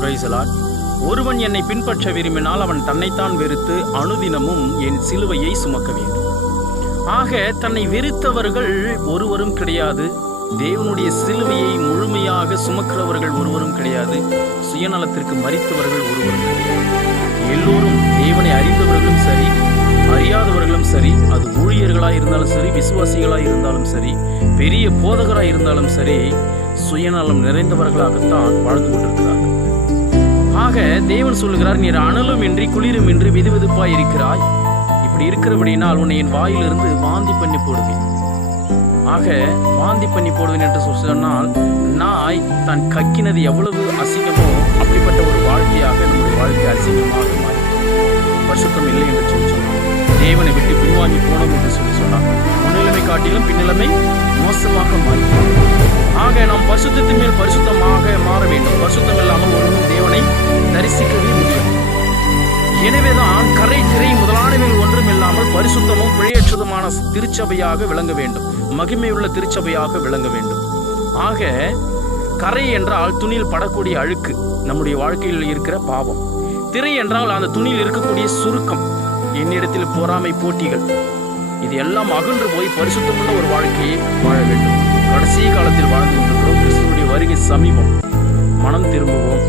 Praise the Lord. ஒருவன் என்னை பின்பற்ற விரும்பினால் அவன் தன்னைத்தான் வெறுத்து அனுதினமும் என் சிலுவையை சுமக்க வேண்டும். ஆக தன்னை வெறுத்தவர்கள் ஒருவரும் கிடையாது. தேவனுடைய சிலுவையை முழுமையாக சுமக்கிறவர்கள் ஒருவரும் கிடையாது. சுயநலத்திற்கு மரித்தவர்கள் ஒருவரும் கிடையாது. எல்லோரும் தேவனை அறிந்தவர்களும் சரி, அறியாதவர்களும் சரி, அது ஊழியர்களாக இருந்தாலும் சரி, விசுவாசிகளாக இருந்தாலும் சரி, பெரிய போதகராக இருந்தாலும் சரி, சுயநலம் நிறைந்தவர்களாகத்தான் வாழ்ந்து கொண்டிருக்கிறார்கள். ஆக தேவன் சொல்லுகிறார், நீர் அனலும் இன்றி குளிரும் இன்றி வெதுவெதுப்பாய் இருக்கிறாய். இப்படி இருக்கிறபடினால் உன்னை என் வாயிலிருந்து வாந்தி பண்ணி போடுவேன். ஆக வாந்தி பண்ணி போடுவேன் என்று சொன்னால், நாய் தான் கக்கினது எவ்வளவு அசிங்கமோ அப்படிப்பட்ட ஒரு வாழ்க்கையாக நம்முடைய வாழ்க்கை அசிங்கமாக மாறி பரிசுத்தம் இல்லை என்று சொன்னார். தேவனை விட்டு பின்வாங்கி போனோம் என்று சொன்னார். முன்னிலைமை காட்டிலும் பின்னிலைமை மோசமாக மாறி. ஆக நாம் பரிசுத்தத்தின் மேல் பரிசுத்தமாக மாற வேண்டும். பரிசுத்தம் இல்லாமல் ஒருவரும் தேவனை தரிசிக்கவே முடியும். எனவேதான் கரை திரை முதலானவைகள் ஒன்றும் இல்லாமல் பரிசுத்தமும் பிழையற்றதுமான திருச்சபையாக விளங்க வேண்டும். மகிமையுள்ள திருச்சபையாக விளங்க வேண்டும். ஆக கரை என்றால் துணியில் படக்கூடிய அழுக்கு, நம்முடைய வாழ்க்கையில் இருக்கிற பாவம். திரை என்றால் அந்த துணியில் இருக்கக்கூடிய சுருக்கம், என்னிடத்தில் பொறாமை, போட்டிகள், இது எல்லாம் அகன்று போய் பரிசுத்தமுள்ள ஒரு வாழ்க்கையை வாழ வேண்டும். கடைசி காலத்தில் வாழ்ந்து கொண்டிருக்கிறோம். கிறிஸ்துவுடைய வருகை சமீபம். மனம் திரும்புவோம்.